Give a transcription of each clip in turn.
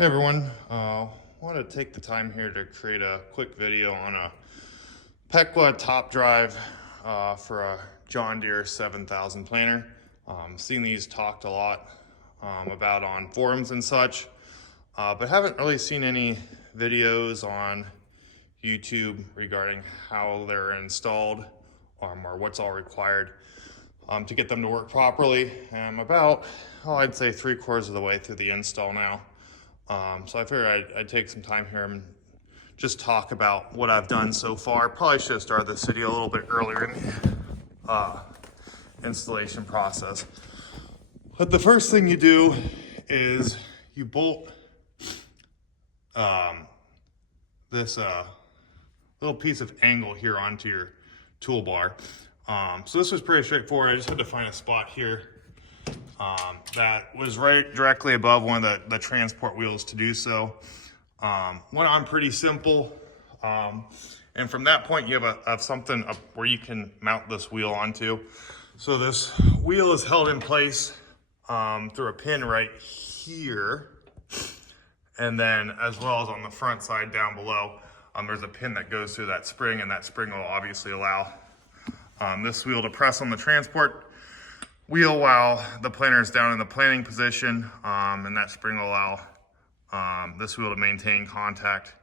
Hey everyone, want to take the time here to create a quick video on a Pequa top drive for a John Deere 7000 planter. Seen these talked a lot about on forums and such, but haven't really seen any videos on YouTube regarding how they're installed or what's all required to get them to work properly. And I'm about, I'd say 3/4 of the way through the install now. So I figured I'd take some time here and just talk about what I've done so far. Probably should have started this video a little bit earlier in the installation process. But the first thing you do is you bolt this little piece of angle here onto your toolbar. So this was pretty straightforward. I just had to find a spot here that was right directly above one of the transport wheels to do so. Went on pretty simple. And from that point, you have something up where you can mount this wheel onto. So this wheel is held in place through a pin right here. And then as well as on the front side down below, there's a pin that goes through that spring, and that spring will obviously allow this wheel to press on the transport wheel while the planter is down in the planting position, and that spring will allow this wheel to maintain contact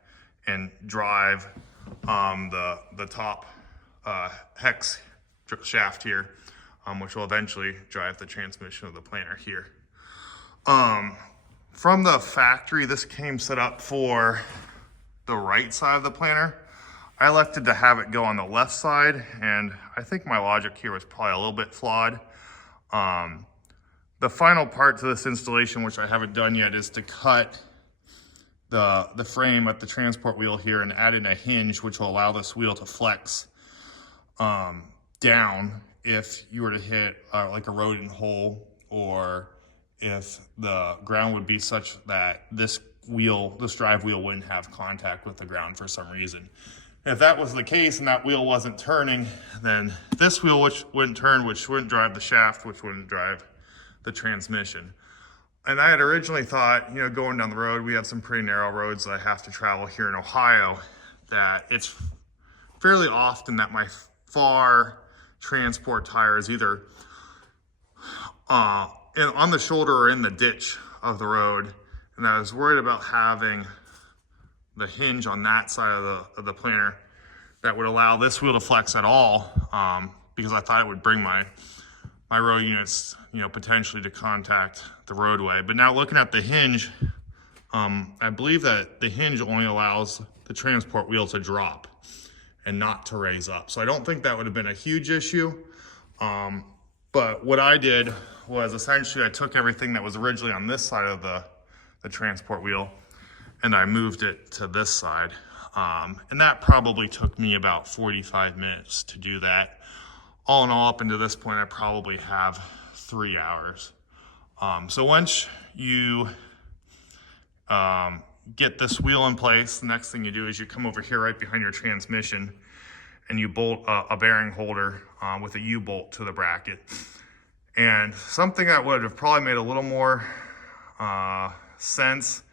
and drive the top hex shaft here, which will eventually drive the transmission of the planter here. From the factory, this came set up for the right side of the planter. I elected to have it go on the left side, and I think my logic here was probably a little bit flawed. The final part to this installation, which I haven't done yet, is to cut the frame at the transport wheel here and add in a hinge, which will allow this wheel to flex down if you were to hit like a rodent hole, or if the ground would be such that this drive wheel wouldn't have contact with the ground for some reason. If that was the case and that wheel wasn't turning, then this wheel which wouldn't turn, which wouldn't drive the shaft, which wouldn't drive the transmission. And I had originally thought, going down the road, we have some pretty narrow roads that I have to travel here in Ohio, that it's fairly often that my far transport tire is either on the shoulder or in the ditch of the road. And I was worried about having the hinge on that side of the planter that would allow this wheel to flex at all, because I thought it would bring my row units, potentially to contact the roadway. But now looking at the hinge, I believe that the hinge only allows the transport wheel to drop and not to raise up. So I don't think that would have been a huge issue. But what I did was essentially I took everything that was originally on this side of the transport wheel, and I moved it to this side. And that probably took me about 45 minutes to do that. All in all, up until this point, I probably have 3 hours. So once you get this wheel in place, the next thing you do is you come over here right behind your transmission and you bolt a bearing holder with a U-bolt to the bracket. And something that would have probably made a little more sense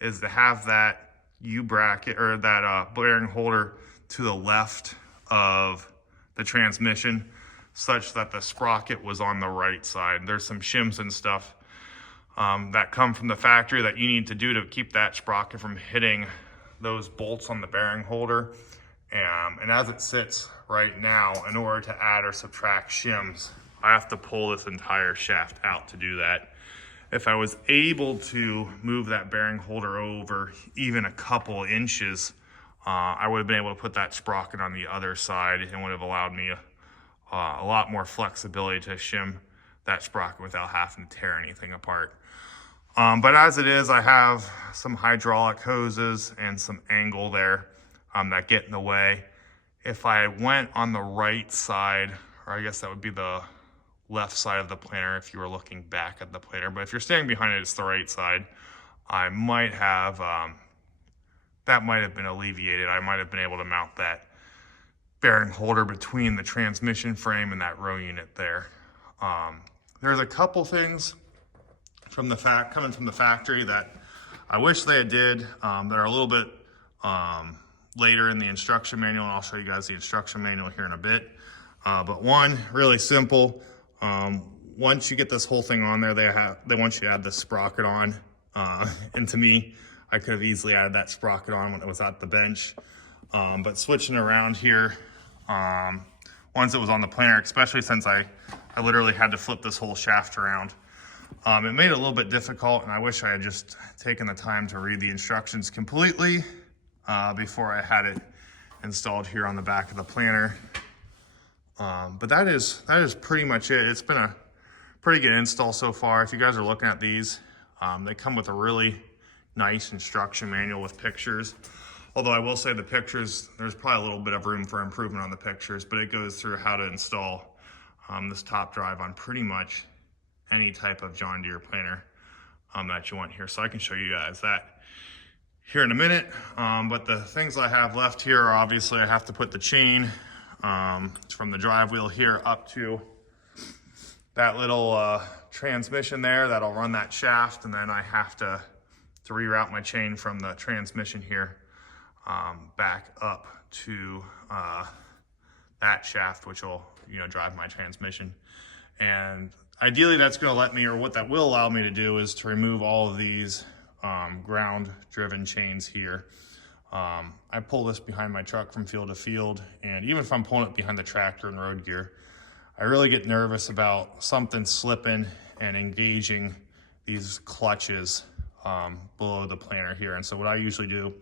is to have that U-bracket or that bearing holder to the left of the transmission, such that the sprocket was on the right side. There's some shims and stuff that come from the factory that you need to do to keep that sprocket from hitting those bolts on the bearing holder. And as it sits right now, in order to add or subtract shims, I have to pull this entire shaft out to do that. If I was able to move that bearing holder over even a couple inches, I would have been able to put that sprocket on the other side, and would have allowed me a lot more flexibility to shim that sprocket without having to tear anything apart. But as it is, I have some hydraulic hoses and some angle there that get in the way. If I went on the right side, or I guess that would be the left side of the planter if you were looking back at the planter, but if you're standing behind it, it's the right side, I might have, that might have been alleviated. I might have been able to mount that bearing holder between the transmission frame and that row unit there. There's a couple things from coming from the factory that I wish they did. They're a little bit later in the instruction manual, and I'll show you guys the instruction manual here in a bit. But one, really simple. Once you get this whole thing on there, they want you to add the sprocket on. And to me, I could have easily added that sprocket on when it was at the bench. But switching around here, once it was on the planter, especially since I literally had to flip this whole shaft around, it made it a little bit difficult, and I wish I had just taken the time to read the instructions completely before I had it installed here on the back of the planter. But that is pretty much it. It's been a pretty good install so far. If you guys are looking at these, they come with a really nice instruction manual with pictures. Although I will say the pictures, there's probably a little bit of room for improvement on the pictures, but it goes through how to install this top drive on pretty much any type of John Deere planter that you want here. So I can show you guys that here in a minute. But the things I have left here are obviously I have to put the chain from the drive wheel here up to that little transmission there that'll run that shaft, and then I have to reroute my chain from the transmission here back up to that shaft, which will drive my transmission. And ideally that's going to let me, or what that will allow me to do, is to remove all of these ground driven chains here. I pull this behind my truck from field to field, and even if I'm pulling it behind the tractor and road gear, I really get nervous about something slipping and engaging these clutches below the planter here. And so what I usually do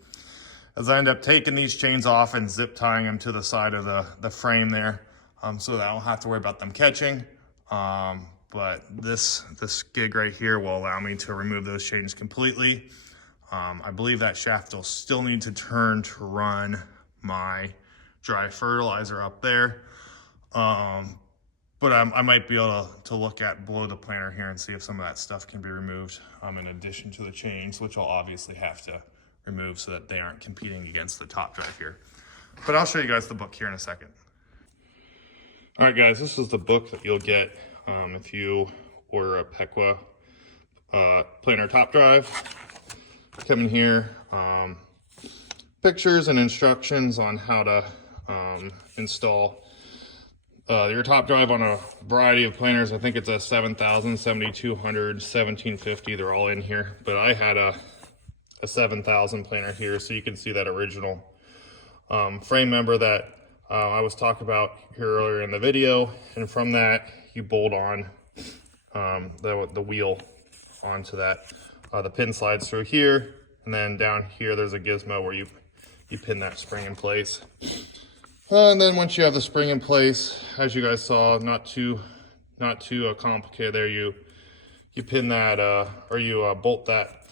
is I end up taking these chains off and zip tying them to the side of the frame there, so that I don't have to worry about them catching. But this gig right here will allow me to remove those chains completely. I believe that shaft will still need to turn to run my dry fertilizer up there. But I might be able to look at below the planter here and see if some of that stuff can be removed in addition to the chains, which I'll obviously have to remove so that they aren't competing against the top drive here. But I'll show you guys the book here in a second. All right, guys, this is the book that you'll get if you order a Pequa planter top drive. Come in here, pictures and instructions on how to install your top drive on a variety of planters. I think it's a 7000, 7200, 1750. They're all in here, but I had a 7000 planter here, so you can see that original frame member that I was talking about here earlier in the video, and from that you bolt on the wheel onto that. The pin slides through here, and then down here there's a gizmo where you pin that spring in place. And then once you have the spring in place, as you guys saw, not too complicated there, you pin that or you bolt that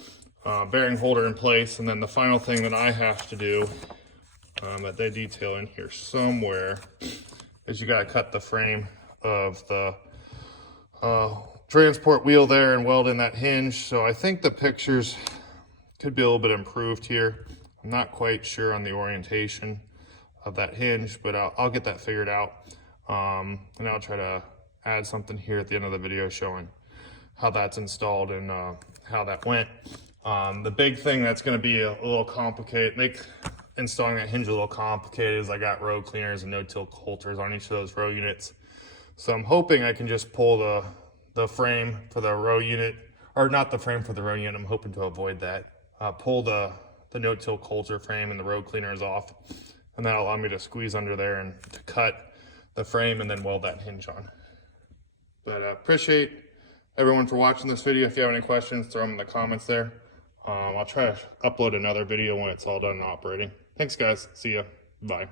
bearing holder in place. And then the final thing that I have to do that they detail in here somewhere is you got to cut the frame of the transport wheel there and weld in that hinge. So I think the pictures could be a little bit improved here. I'm not quite sure on the orientation of that hinge, but I'll get that figured out. And I'll try to add something here at the end of the video showing how that's installed and how that went. The big thing that's going to be a little complicated, make installing that hinge a little complicated, is I got row cleaners and no-till coulters on each of those row units. So I'm hoping I can just pull the frame for the row unit, or not the frame for the row unit, I'm hoping to avoid that. Pull the no-till coulter frame and the row cleaners off, and that'll allow me to squeeze under there and to cut the frame and then weld that hinge on. But appreciate everyone for watching this video. If you have any questions, throw them in the comments there. I'll try to upload another video when it's all done and operating. Thanks, guys. See ya. Bye.